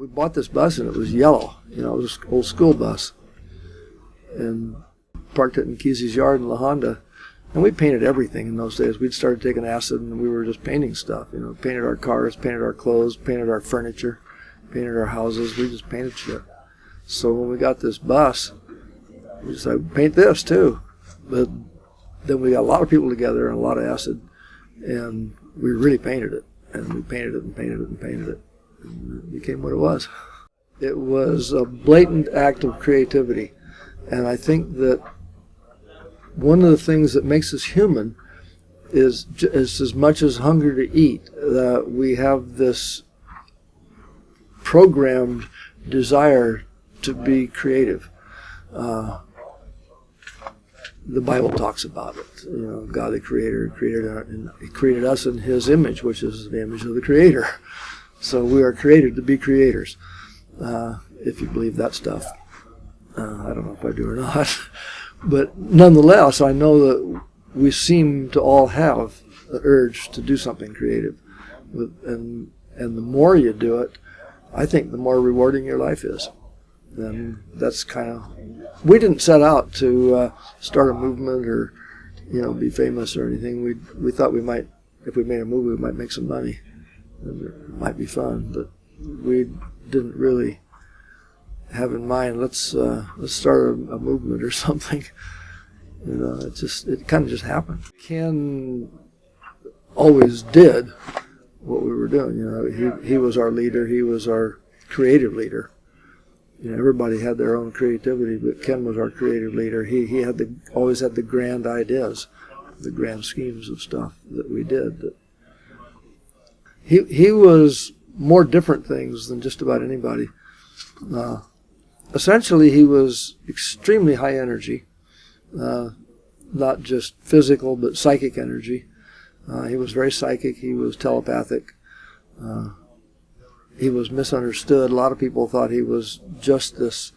We bought this bus and it was yellow. You know, it was an old school bus. And parked it in Kesey's yard in La Honda. And we painted everything in those days. We'd started taking acid and we were just painting stuff. You know, painted our cars, painted our clothes, painted our furniture, painted our houses. We just painted shit. So when we got this bus, we decided, paint this too. But then we got a lot of people together and a lot of acid. And we really painted it. And we painted it and painted it and painted it. And it became what it was. It was a blatant act of creativity. And I think that one of the things that makes us human is as much as hunger to eat, that we have this programmed desire to be creative. The Bible talks about it. You know, God the Creator created us in His image, which is the image of the Creator. So we are created to be creators, if you believe that stuff. I don't know if I do or not. But nonetheless, I know that we seem to all have the urge to do something creative. And the more you do it, I think the more rewarding your life is. And that's kind of... We didn't set out to start a movement or, you know, be famous or anything. We thought we might, if we made a movie, we might make some money. And it might be fun, but we didn't really have in mind, let's start a movement or something. You know, it kind of just happened. Ken always did what we were doing. You know, he was our leader. He was our creative leader. You know, everybody had their own creativity, but Ken was our creative leader. He always had the grand ideas, the grand schemes of stuff that we did. He was more different things than just about anybody. Essentially, he was extremely high energy, not just physical, but psychic energy. He was very psychic. He was telepathic. He was misunderstood. A lot of people thought he was just this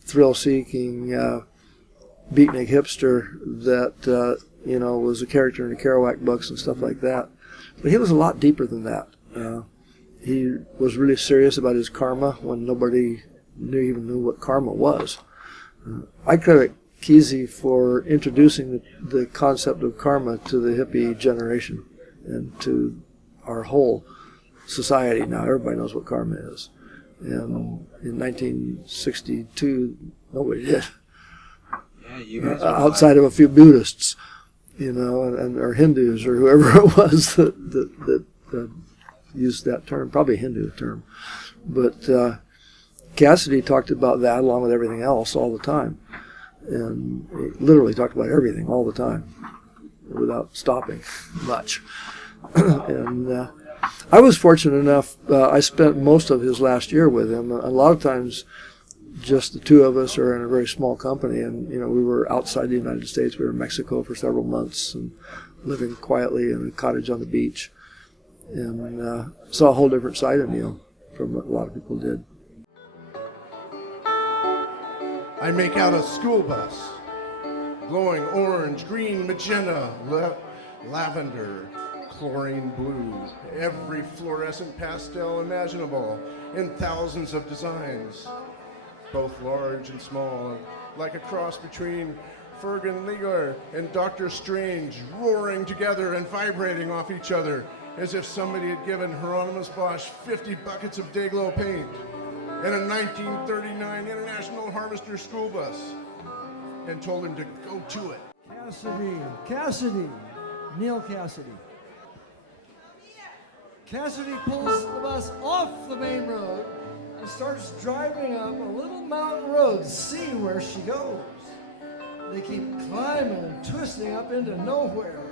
thrill-seeking beatnik hipster that, you know, was a character in the Kerouac books and stuff like that. But he was a lot deeper than that. He was really serious about his karma when nobody even knew what karma was. I credit Kesey for introducing the concept of karma to the hippie generation and to our whole society. Now everybody knows what karma is. And in 1962, nobody did. Yeah, you guys outside of a few Buddhists, you know, or Hindus or whoever it was that used that term, probably a Hindu term. But Cassady talked about that along with everything else all the time. And he literally talked about everything all the time without stopping much. And I was fortunate enough, I spent most of his last year with him. A lot of times just the two of us are in a very small company, and you know, we were outside the United States. We were in Mexico for several months and living quietly in a cottage on the beach, and saw a whole different side of Neal from what a lot of people did. I make out a school bus, glowing orange, green, magenta, lavender, chlorine blue, every fluorescent pastel imaginable in thousands of designs, both large and small, like a cross between Fergus Leger and Dr. Strange, roaring together and vibrating off each other as if somebody had given Hieronymus Bosch 50 buckets of Dayglow paint and a 1939 International Harvester school bus and told him to go to it. Cassady, Neal Cassady. Cassady pulls the bus off the main road and starts driving up a little mountain road to see where she goes. They keep climbing and twisting up into nowhere.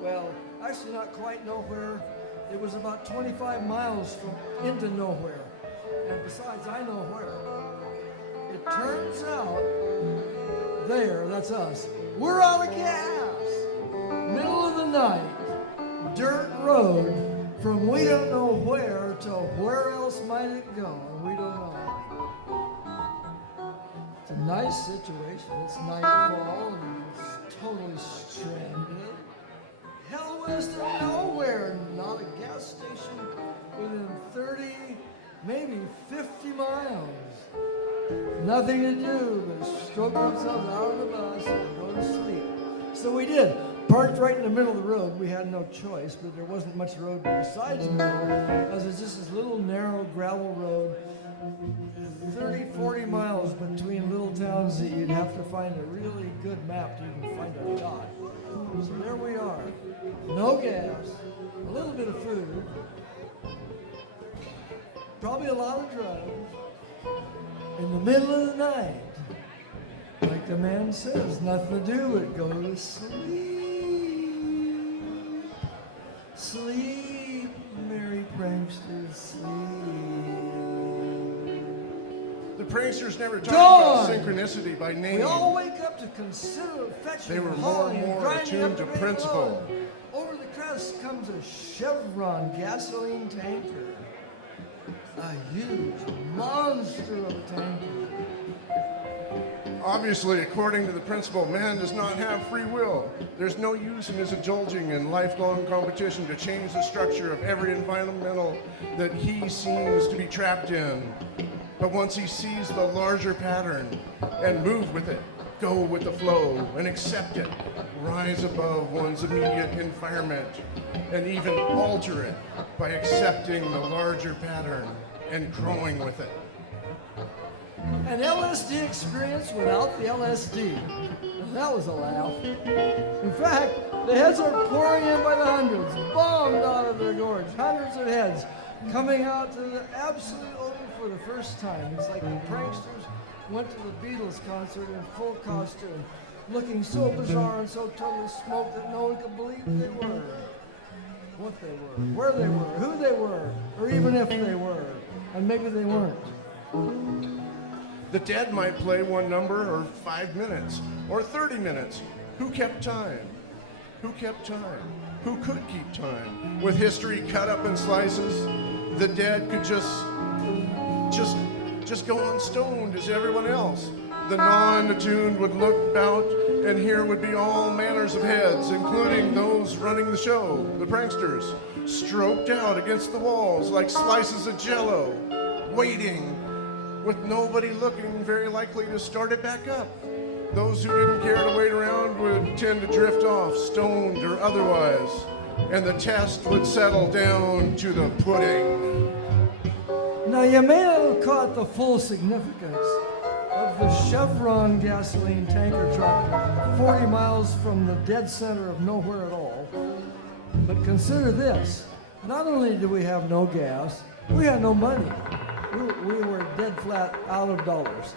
Well, actually not quite nowhere. It was about 25 miles from into nowhere. And besides, I know where. It turns out, there, that's us. We're out of gas. Middle of the night, dirt road, from we don't know where to where else might it go, we don't know. It's a nice situation. It's nightfall and it's totally stranded. Hell west of nowhere, not a gas station within 30 maybe 50 miles. Nothing to do but stroke themselves out of the bus and go to sleep. So we did. Parked right in the middle of the road. We had no choice, but there wasn't much road besides the middle, as it's just this little narrow gravel road, 30, 40 miles between little towns that you'd have to find a really good map to even find a dot. So there we are. No gas, a little bit of food, probably a lot of drugs, in the middle of the night. Like the man says, nothing to do but go to sleep. Sleep, merry pranksters, sleep. The pranksters never talked Dawn! about synchronicity by name. We all wake up to consider fetching, They were more hauling, and more grinding attuned up to the big principle. load. Over the crest comes a Chevron gasoline tanker. A huge monster of a tanker. Obviously, according to the principle, man does not have free will. There's no use in his indulging in lifelong competition to change the structure of every environmental that he seems to be trapped in. But once he sees the larger pattern and move with it, go with the flow and accept it, rise above one's immediate environment, and even alter it by accepting the larger pattern and growing with it. An LSD experience without the LSD. That was a laugh. In fact, the heads are pouring in by the hundreds, bombed out of their gorge, hundreds of heads coming out to the absolute open for the first time. It's like the pranksters went to the Beatles concert in full costume, looking so bizarre and so totally smoked that no one could believe they were. What they were, where they were, who they were, or even if they were, and maybe they weren't. The dead might play one number or 5 minutes or 30 minutes. Who kept time? Who kept time? Who could keep time? With history cut up in slices, the dead could just go on stoned as everyone else. The non-attuned would look about, and here would be all manners of heads, including those running the show, the pranksters, stroked out against the walls like slices of jello, waiting, with nobody looking, very likely to start it back up. Those who didn't care to wait around would tend to drift off, stoned or otherwise, and the test would settle down to the pudding. Now, you may not have caught the full significance of the Chevron gasoline tanker truck 40 miles from the dead center of nowhere at all. But consider this. Not only did we have no gas, we had no money. We were dead flat out of dollars.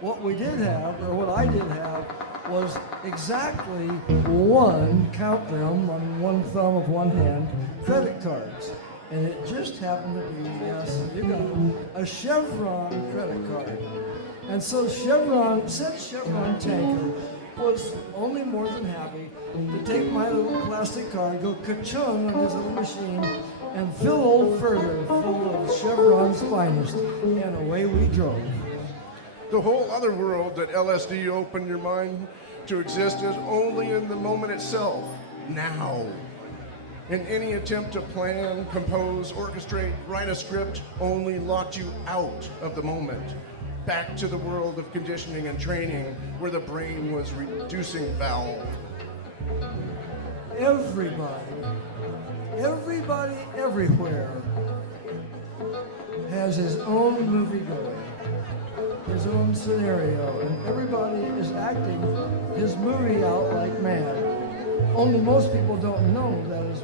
What we did have, or what I did have, was exactly one, count them on one thumb of one hand, credit cards. And it just happened to be, yes, you got it, a Chevron credit card. And so said Chevron tanker was only more than happy to take my little plastic card, go ka-chung on his little machine, and fill old Further full of Chevron's finest, and away we drove. The whole other world that LSD opened your mind to exist is only in the moment itself, now. And any attempt to plan, compose, orchestrate, write a script only locked you out of the moment, back to the world of conditioning and training where the brain was reducing valve. Everybody, everywhere has his own movie going, his own scenario, and everybody is acting his movie out like mad. Only most people don't know that is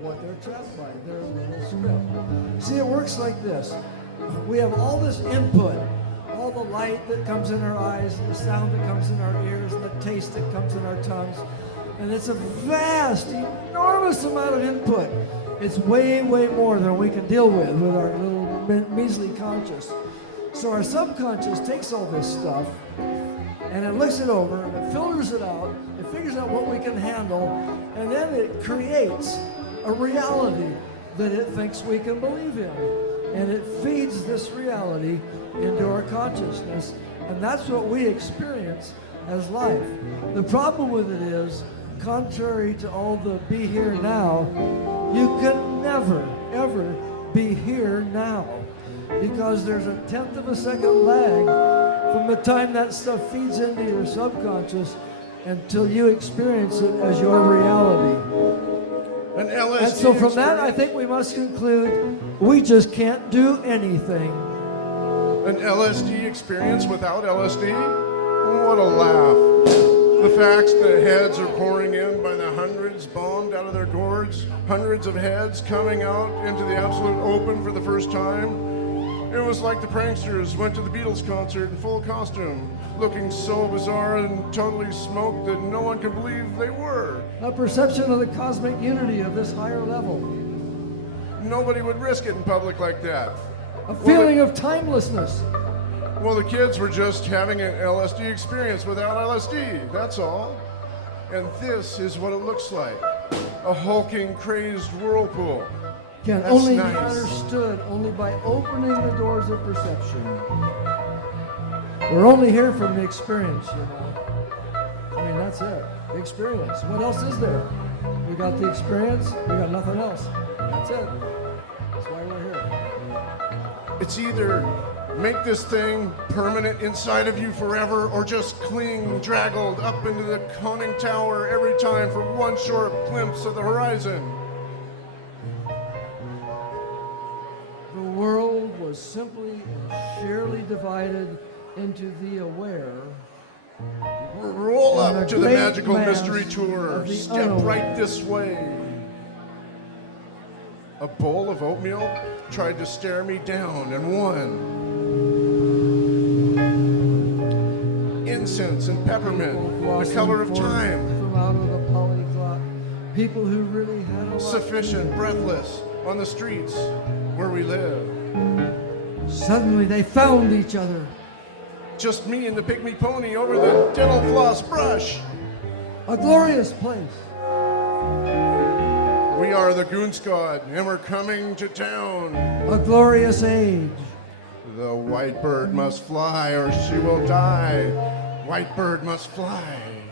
what they're trapped by, their little script. See, it works like this. We have all this input, all the light that comes in our eyes, the sound that comes in our ears, and the taste that comes in our tongues. And it's a vast, enormous amount of input. It's way, way more than we can deal with our little measly conscious. So our subconscious takes all this stuff, and it looks it over, and it filters it out, it figures out what we can handle, and then it creates a reality that it thinks we can believe in. And it feeds this reality into our consciousness, and that's what we experience as life. The problem with it is, contrary to all the be here now, you can never, ever be here now. because there's a 1/10 of a second lag from the time that stuff feeds into your subconscious until you experience it as your reality. An LSD And so from that, I experience- think we must conclude we just can't do anything. An LSD experience without LSD? What a laugh. The facts, the heads are pouring in by the hundreds, bombed out of their gourds, hundreds of heads coming out into the absolute open for the first time. It was like the Pranksters went to the Beatles concert in full costume, looking so bizarre and totally smoked that no one could believe they were. A perception of the cosmic unity of this higher level. Nobody would risk it in public like that. A feeling of timelessness. Well, the kids were just having an LSD experience without LSD, that's all. And this is what it looks like. A hulking, crazed whirlpool. Can That's only nice. be understood only by opening the doors of perception. We're only here from the experience, you know. I mean, that's it. The experience. What else is there? We got the experience, we got nothing else. That's it. That's why we're here. It's either make this thing permanent inside of you forever or just cling draggled up into the conning tower every time for one short glimpse of the horizon. The world was simply and sheerly divided into the aware. Roll And up the to the great magical mass mystery tour. of the Step unaware. right this way. A bowl of oatmeal tried to stare me down and won. Incense and peppermint, the Blossomed color of forth time. From out of the polyglot. People who really had a lot. Sufficient, breathless, on the streets where we live. Suddenly they found each other. Just me and the pygmy pony over the dental floss brush. A glorious place. We are the Goon Squad, and we're coming to town. A glorious age. The white bird must fly or she will die. White bird must fly.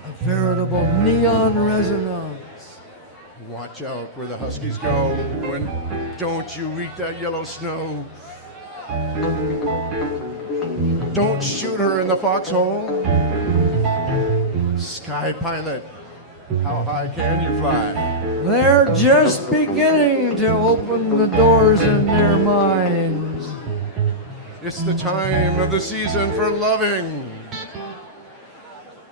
A veritable neon resonance. Watch out where the huskies go. And don't you eat that yellow snow. Don't shoot her in the foxhole. Sky pilot, how high can you fly? They're just beginning to open the doors in their minds. It's the time of the season for loving.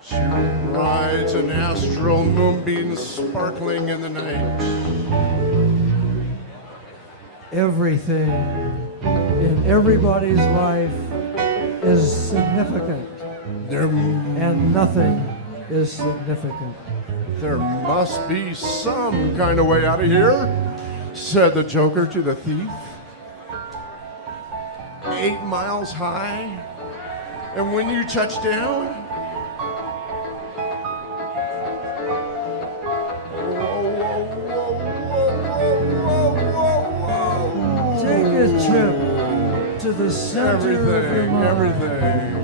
She rides an astral moonbeam sparkling in the night. Everything in everybody's life is significant, and nothing is significant. There must be some kind of way out of here, said the Joker to the thief. 8 miles high, and when you touch down, Take a trip to the center of your mind. everything.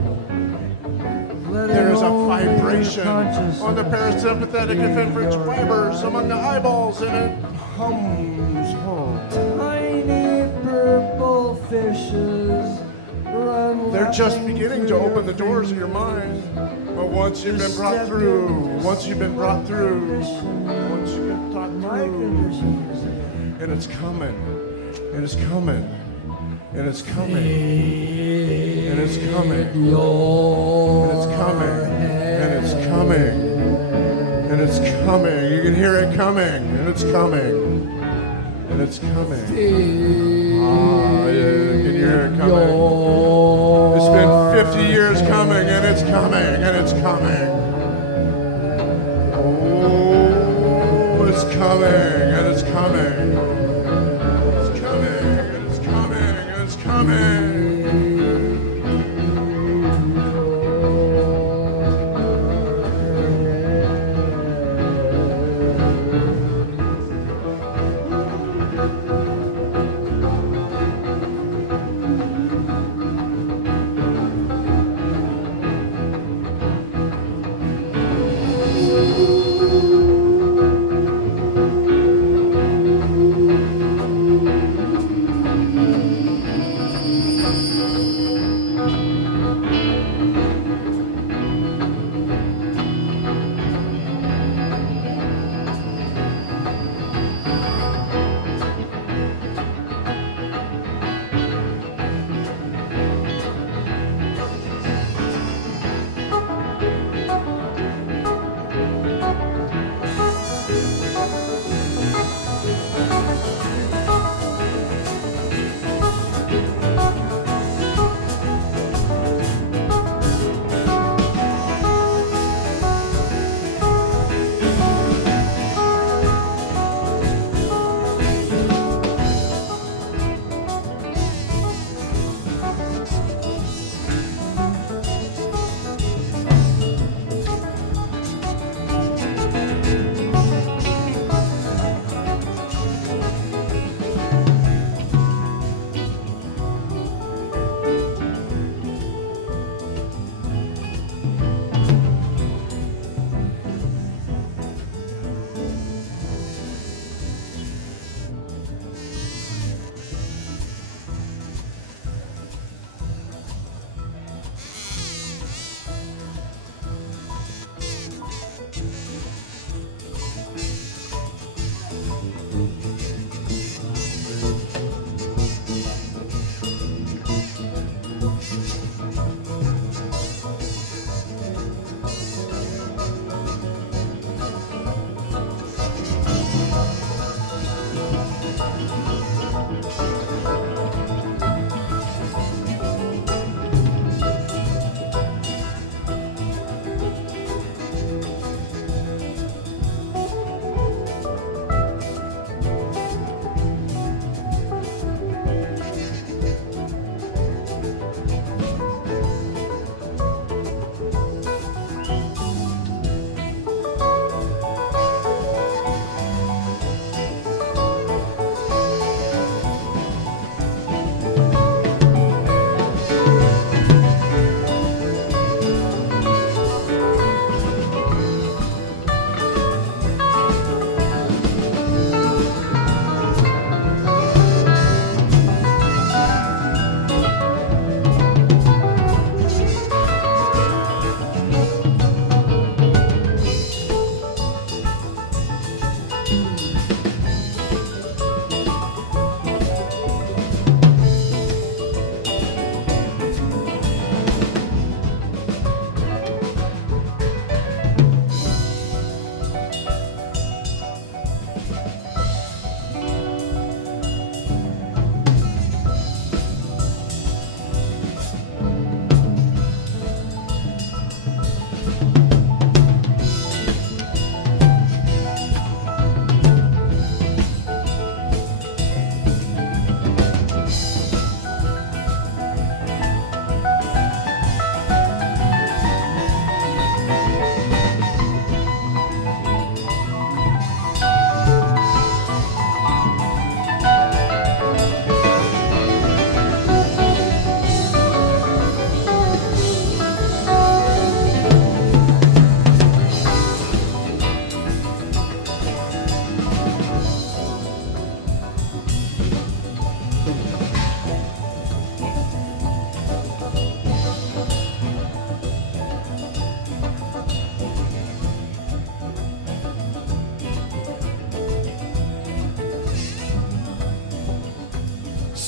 Let it There's a own your vibration on the parasympathetic epiphyseal fibers among the eyeballs, and it hums home. Tiny purple fishes run. They're just laughing beginning to through open the your doors of your mind. But once you've been brought through, once you've been brought through, once you get brought My through, condition is here. and it's coming, and it's coming, and it's coming, and it's coming, and it's coming, and it's coming, and it's coming. You can hear it coming, and it's coming, and it's coming. Ah, yeah, you can hear it coming. It's been 50 years coming, and it's coming, and it's coming. Oh, it's coming, and it's coming. It's coming, and it's coming, and it's coming.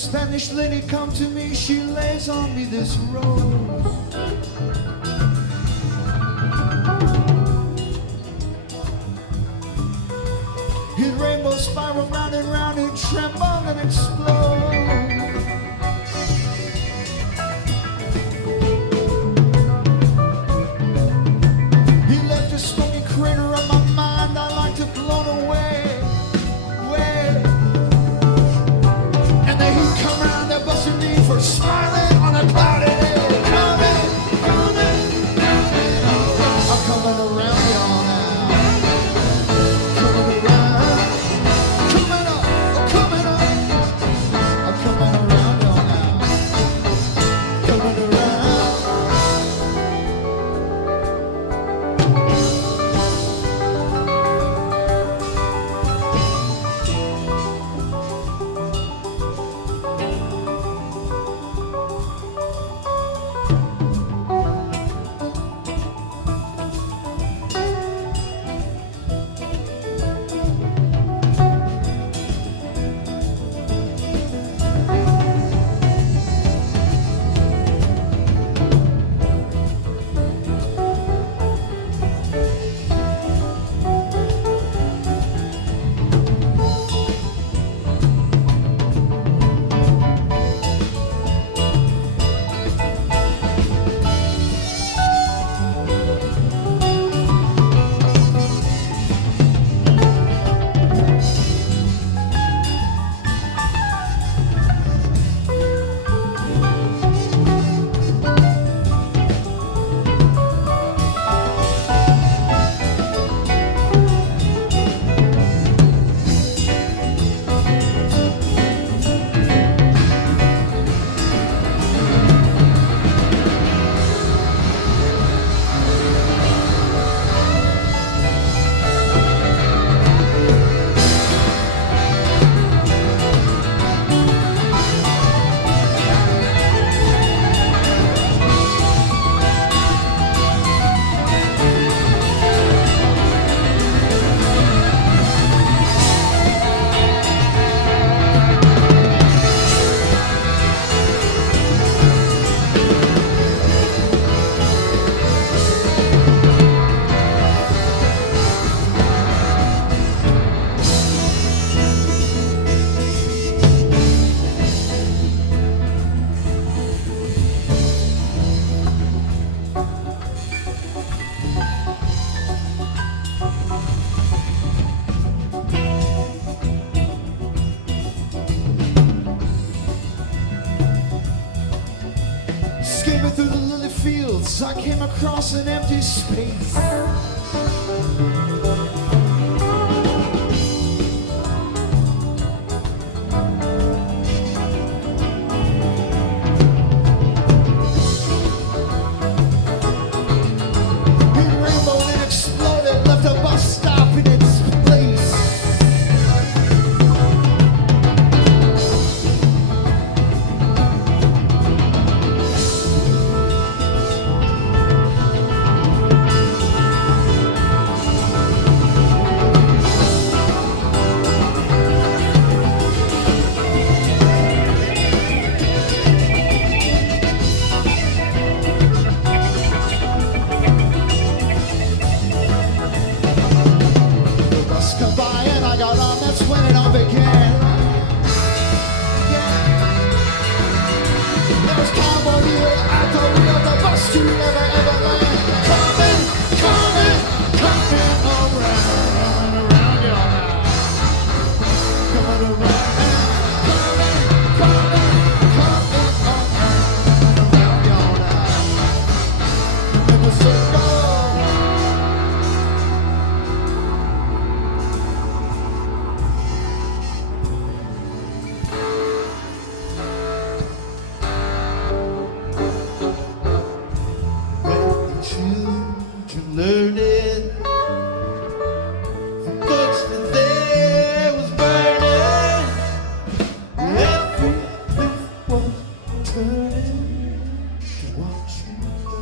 Spanish lady come to me, she lays on me this rose. His rainbow spiral round and round and tremble and explode. He left a smoking crater on my mind, I like to blown away, away. And they he'd come around, they're busting me for smiling on a cloudy day. Coming, coming, coming around. I'm coming around y'all now. Coming around, coming up, I'm coming up. I'm coming around y'all now. Coming around. Skimming through the lily fields, I came across an empty space. It rainbowed and exploded, left a bus stop in its place. Come by and I got on, that's when it all began. Yeah. There was cowboy Neal at the wheel, the bus to never ever land. Coming, coming, coming around y'all now. Coming around, coming, coming, coming around y'all now. In the circle. Children learning the books that they was burning. Every leaf was turning to watch you go.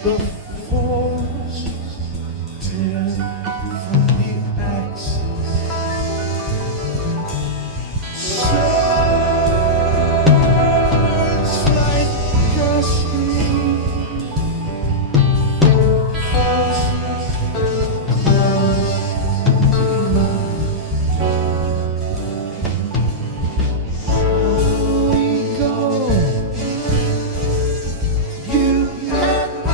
The force tear from the axis. Surge like a stream. Forces close so we go. You and I,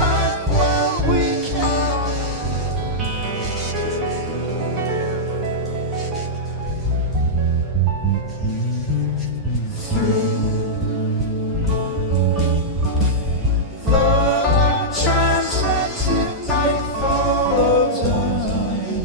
while we can. Through the transatlantic nightfall of time.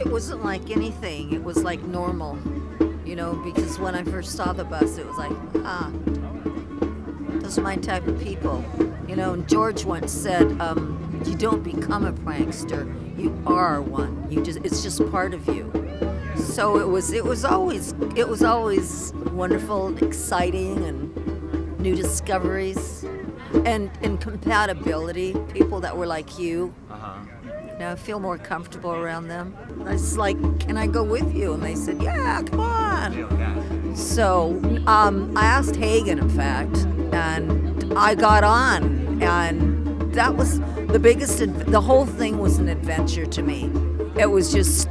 It wasn't like anything. It was like normal, because when I first saw the bus, it was like, those are my type of people. And George once said, you don't become a prankster, you are one. It's just part of you. So it was always wonderful and exciting and new discoveries and compatibility, people that were like you. Now I feel more comfortable around them. I was like, can I go with you? And they said, yeah, come on. So I asked Hagen, in fact, and I got on. And that was the whole thing was an adventure to me. It was just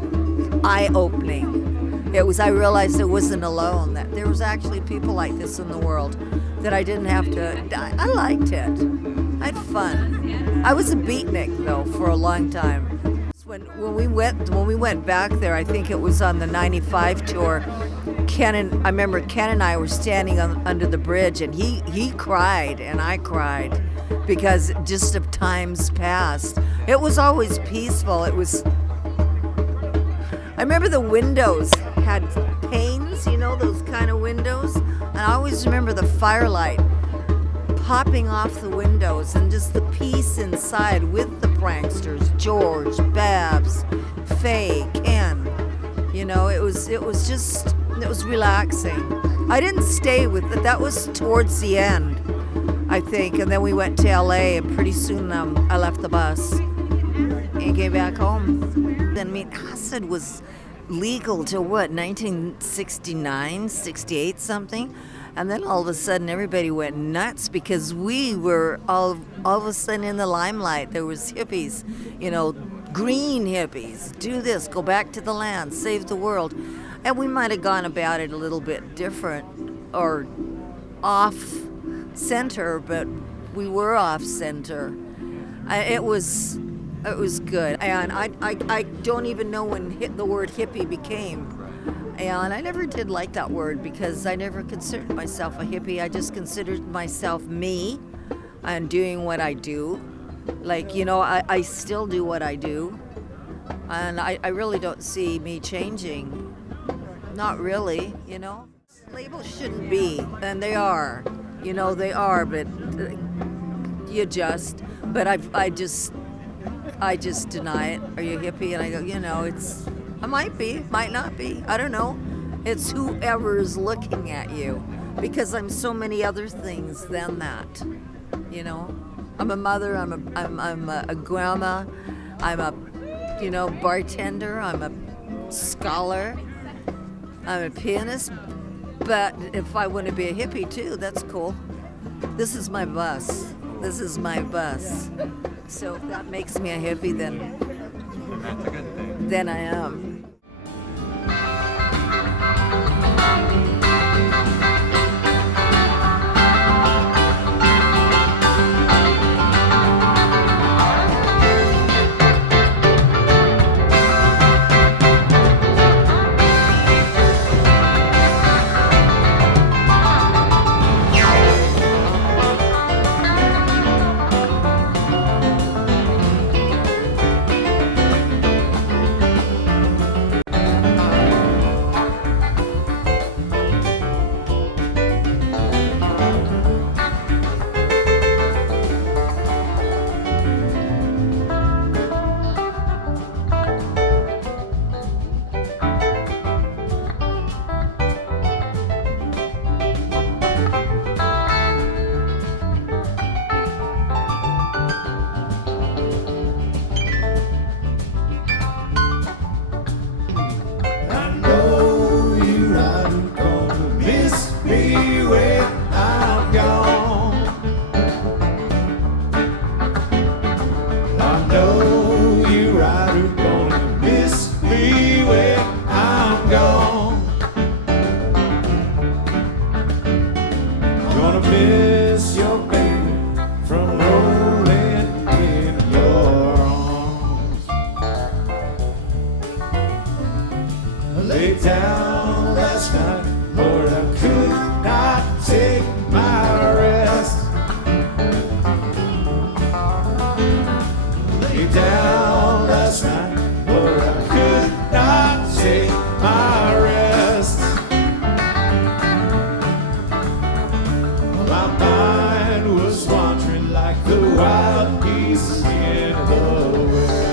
eye-opening. I realized I wasn't alone, that there was actually people like this in the world, that I didn't have to, I liked it. I had fun. I was a beatnik though for a long time. When we went back there, I think it was on the '95 tour. I remember Ken and I were standing under the bridge, and he cried and I cried because just of times past. It was always peaceful. I remember the windows had panes, those kind of windows, and I always remember the firelight popping off the windows and just the peace inside with the pranksters, George, Babs, Faye, Ken. It was relaxing. I didn't stay with it. That was towards the end, I think, and then we went to LA, and pretty soon I left the bus and came back home. Acid was legal till 1969, 68 something. And then all of a sudden everybody went nuts because we were all of a sudden in the limelight. There was hippies, green hippies, do this, go back to the land, save the world. And we might have gone about it a little bit different or off center, but we were off center. It was good. And I don't even know when the word hippie became. And I never did like that word because I never considered myself a hippie. I just considered myself me and doing what I do. Like, you know, I still do what I do. And I really don't see me changing. Not really, you know. Labels shouldn't be, and they are. You know, they are, but you adjust. But I just deny it. Are you a hippie? And I go, you know, I might be, might not be. I don't know. It's whoever is looking at you, because I'm so many other things than that. You know, I'm a mother. I'm a grandma. I'm a, you know, bartender. I'm a scholar. I'm a pianist. But if I want to be a hippie too, that's cool. This is my bus. This is my bus. So if that makes me a hippie, then That's a good thing. then I am. I know you aren't gonna miss me when I'm gone. I know you aren't gonna miss me when I'm gone. Gonna miss your baby from rolling in your arms. I lay down last night, Lord, I could not take my rest. Lay down last night, Lord, I could not take my rest. My mind was wandering like the wild geese in the west.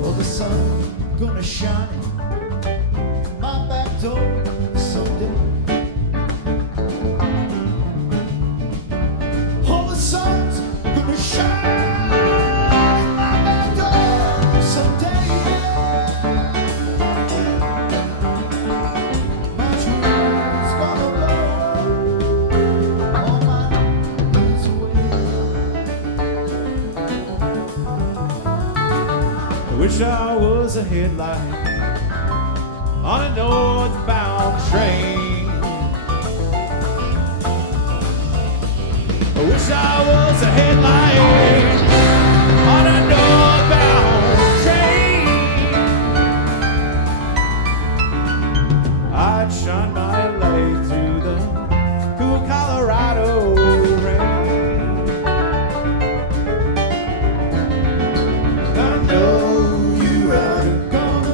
Well, the sun gonna shine in my back door someday. Oh, the sun's gonna shine in my back door someday. My dreams gonna blow all my blues away. I wish I was a headlight on a northbound train. I wish I was a headlight on a northbound train. I'd shine my light through the cool Colorado rain. I know you aren't gonna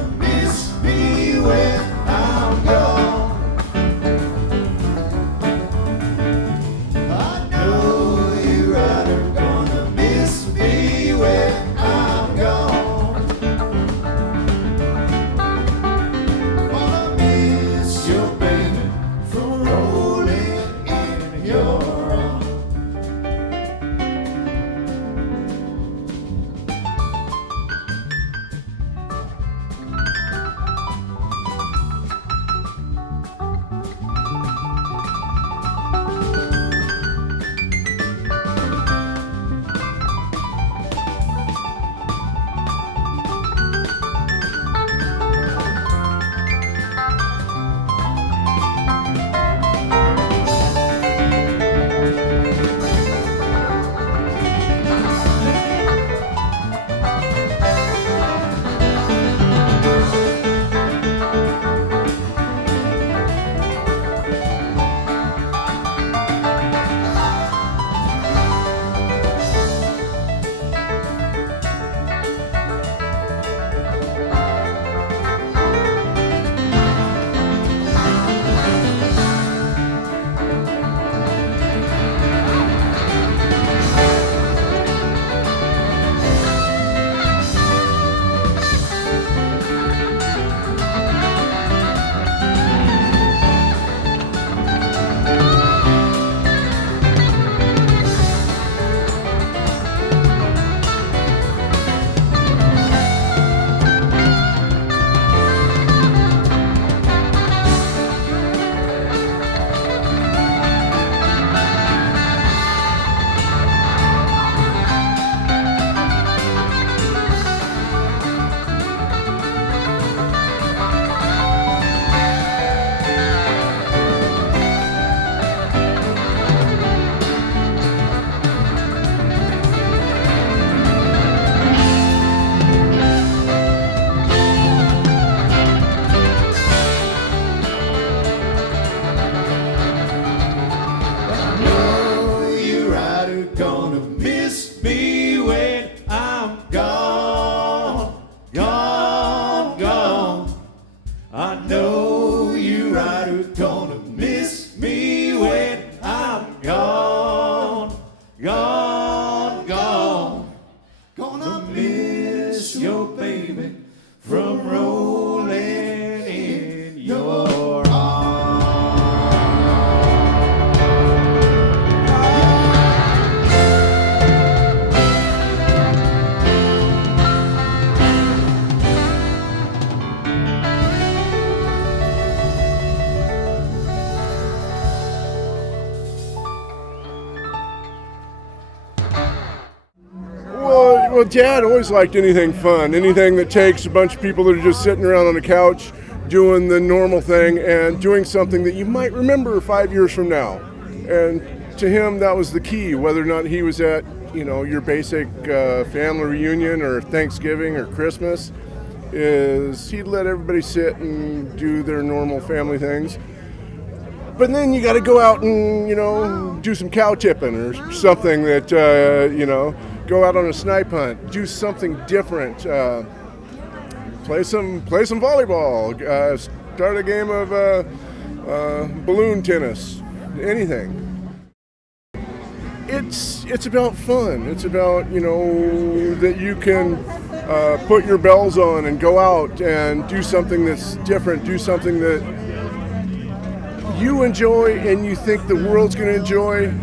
your baby from rolling in your arms. Well, Dad always liked anything fun, anything that takes a bunch of people that are just sitting around on the couch doing the normal thing and doing something that you might remember 5 years from now. And to him, that was the key, whether or not he was at, your basic family reunion or Thanksgiving or Christmas, is he'd let everybody sit and do their normal family things. But then you got to go out and, do some cow tipping or something that, go out on a snipe hunt, do something different, play some volleyball, start a game of balloon tennis, anything. It's about fun. It's about, that you can put your bells on and go out and do something that's different, do something that you enjoy and you think the world's going to enjoy.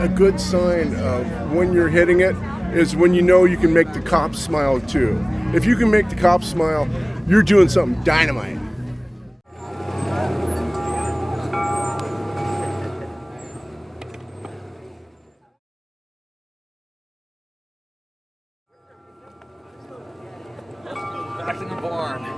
A good sign of when you're hitting it is when you know you can make the cops smile too. If you can make the cops smile, you're doing something dynamite. Back in the barn.